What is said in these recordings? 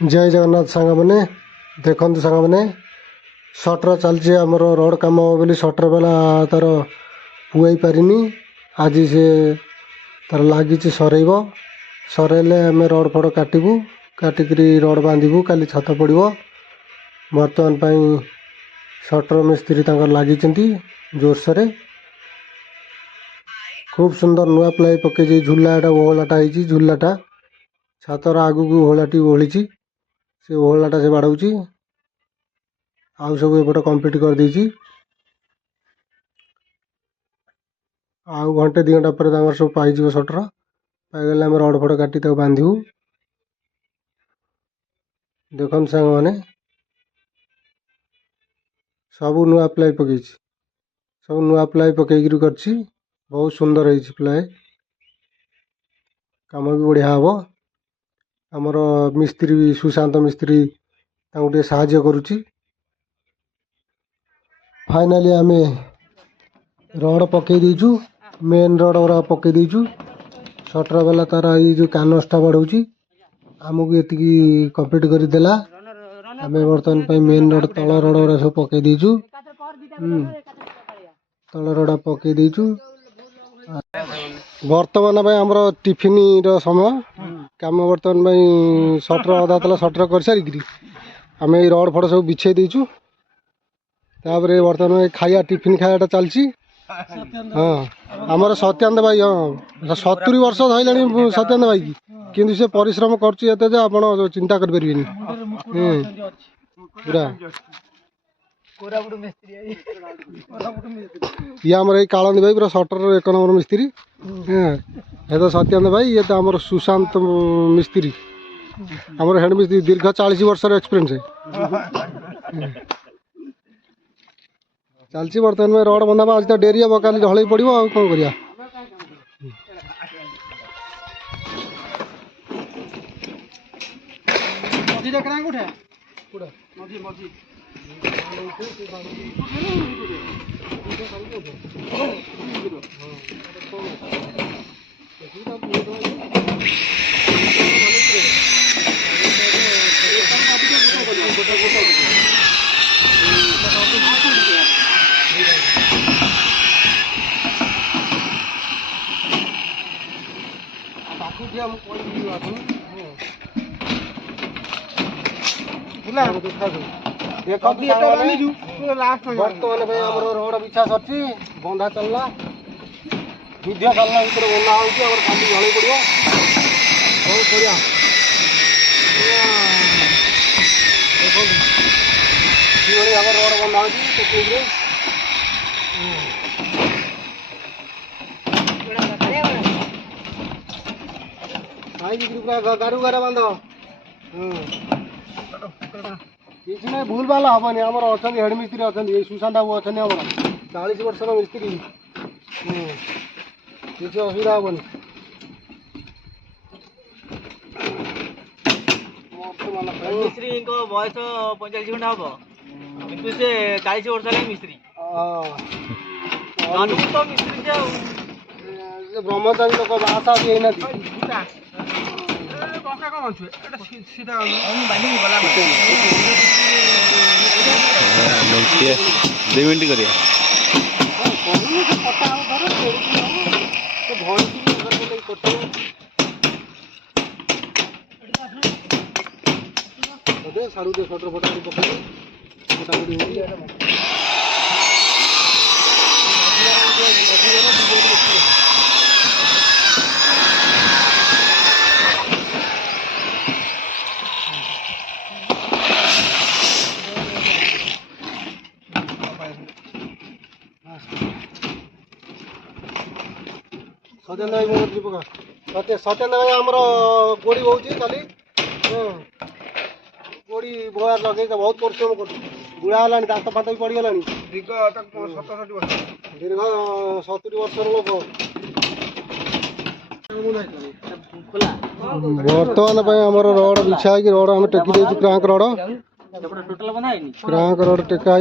जय जगन्नाथ सांग मैंने देखु सांग मैंने सटर चलती आमर रोड कम बोली सटर वाला तार पुआई पारिनी आज से तार लगी सरेब सरेले आम रोड फड़ काटबू काटिक रोड बांधबू काली छत पड़ो बर्तमान सटर मिस्त्री लगी जोरसोर खूब सुंदर नुआ प्लाई पकई झूलाटा ओहलाटा झूलाटा छतर आगू ओहलाटी ओहली से ओहलाटा से बाड़ाऊँगी आउ सब एपटे कंप्लीट कर देछि आउ घंटे 2 घंटा पर सब पाई सटर पाईगले आम रड फड़ काटी बांधु देखो सांग मैंने सब नुआ प्लाई पकई सब नुआ प्लाई पकईकरी कर बहुत सुंदर है प्लाई काम भी बढ़िया हम आमर मिस्त्री सुशांत मिस्त्री टे साहाय्य करुच्ची फाइनाली आम रड पकई देचु मेन रड गुरा पकई देचु सटर वाला तार ये जो कानसटा बढ़ाऊँगी आमको ये कंप्लीट करदेला आम बर्तमान मेन रड तल रड गुरा सब पकई देचु तल रड पकई देचु बर्तमान आमर टिफिन समय कम बर्तमान सटर अधा तला सटर कर सारिकी आम ये रड फड़ सब बिछे देचु तापर बर्तमान खाया टिफिन खायाटा चलती हाँ आमर सत्यानंद भाई हाँ 70 वर्ष धरला सत्यानंद भाई की किंतु से परिश्रम करते आप चिंता करें पूरा ये आमर ये कालंदी भाई पूरा सटर 1 नंबर मिस्त्री ये तो सत्यानंद भाई ये तो आमर सुशांत मिस्त्री आमर हेड मिस्त्री दीर्घ 40 वर्ष एक्सपीरियंस है चलती बर्तमान में रड बंधा आज तो डेरी हम कल ढल पड़ो आ कौन करिया बर्तमान रोड बिछा सरी बंधा चलला युद्ध चलना भर बना होती जल पड़ो कौन करिया रोड बना होती पूरा गारू गारा बांध किसी ना भूल भाल हेनी आम अच्छा हेड मिस्त्री अच्छा सुशांत बाबू अच्छा आम 40 वर्ष मिस्त्री किसी असुविधा हेनी मिस्त्री बयस 45 घंटा हम कि से 40 वर्ष है मिस्त्री तो मिस्त्री ब्रह्मचारी लोक बासा होना दे मिनट करिया सारू दे सटर फटा पकड़ सत्येन्द्र भाई मंत्री पका सत्येन्द्र भाई आमर गोड़ी बहुत खाली गोड़ी बुआर लगे बहुत परिश्रम कर बुढ़ा है दात फात भी पड़गला दीर्घ 70 वर्ष लोक बर्तमान आमर रड बिछा रड आम टेकी दे क्रांक रड टेका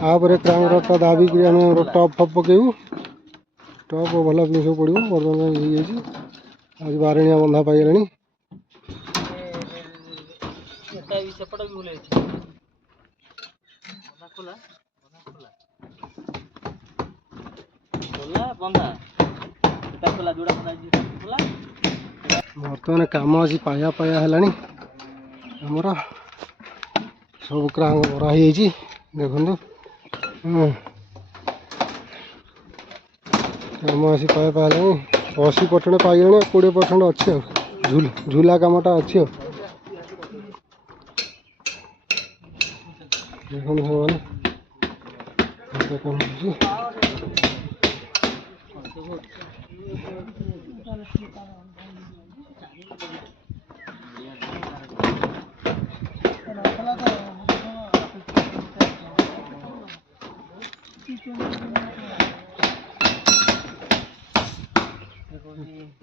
तापर क्रांक रडा दाबिक टप फप पकेबू टप भल सब पड़ो बर्तमान आज बारणिया बंधा पाइगला ଏଟା ବି ସେପଟ ବି ଭୁଲ ହେଇଛି। ବନ୍ଧା ଖୋଲା ବନ୍ଧା ଏଟା ଖୋଲା ଯୋଉଟା ବନ୍ଧା ହେଇଛି ଖୋଲା। ବର୍ତ୍ତମାନ କାମ ଆସି ପାୟା ପାୟା ହେଲାଣି ଆମର ସବୁ କ୍ରାଙ୍କ ଭରା ହେଇଯାଇଛି ଦେଖନ୍ତୁ। କାମ ଆସି ପାୟା ପାୟା ହେଲାଣି 80% ପାଇଗଲାଣି 20% ଅଛି ଆଉ ଝୁଲା କାମଟା ଅଛି ଆଉ ଦେଖନ୍ତୁ ସାଙ୍ଗମାନେ କାମ ହେଉଛି।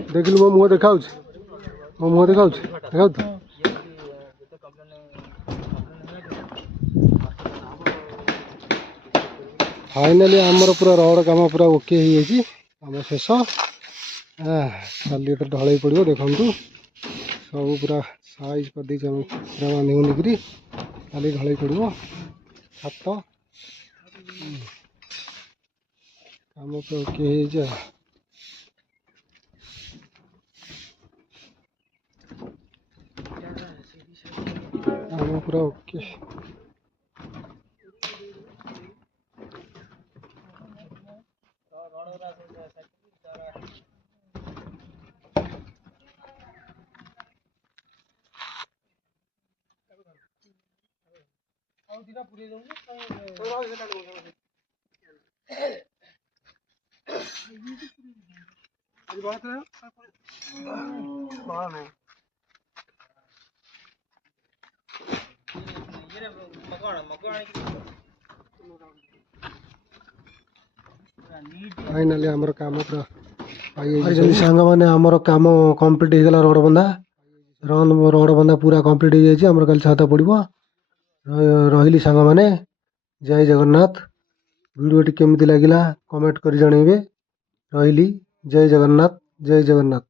ଦେଖିଲୁ ମୋ ମୁହଁ ଦେଖାଉଛି ଦେଖାଉଛି ଫାଇନାଲି ଆମର ପୁରା ରଡ଼ କାମ ପୁରା ଓକେ ହେଇଯାଇଛି। କାମ ଶେଷ। ଖାଲି ଏଥର ଢଳେଇ ପଡ଼ିବ ଦେଖନ୍ତୁ ସବୁ ପୁରା ସାଇଜ୍ କରିଦେଇଛି ଆମେ ପୁରା ବାନ୍ଧି ବୁନ୍ଧିକିରି ଖାଲି ଢଳେଇ ପଡ଼ିବ ହାତ କାମ ପୁରା ଓକେ ହେଇଯାଇଛି ଆଉ କାମ ପୁରା ଓକେ। ଫାଇନାଲି ଆମର କାମ ପୁରା ପାଇଯାଇଛି ସାଙ୍ଗମାନେ। ଆମର କାମ କମ୍ପ୍ଲିଟ୍ ହେଇଗଲା। ରଡ଼ ବନ୍ଧା ପୁରା କମ୍ପ୍ଲିଟ୍ ହେଇଯାଇଛି। ଆମର କାଲି ଛାତ ପଡ଼ିବ। ରହିଲି ସାଙ୍ଗମାନେ, ଜୟ ଜଗନ୍ନାଥ। ଭିଡ଼ିଓଟି କେମିତି ଲାଗିଲା କମେଣ୍ଟ କରି ଜଣାଇବେ। ରହିଲି, ଜୟ ଜଗନ୍ନାଥ, ଜୟ ଜଗନ୍ନାଥ।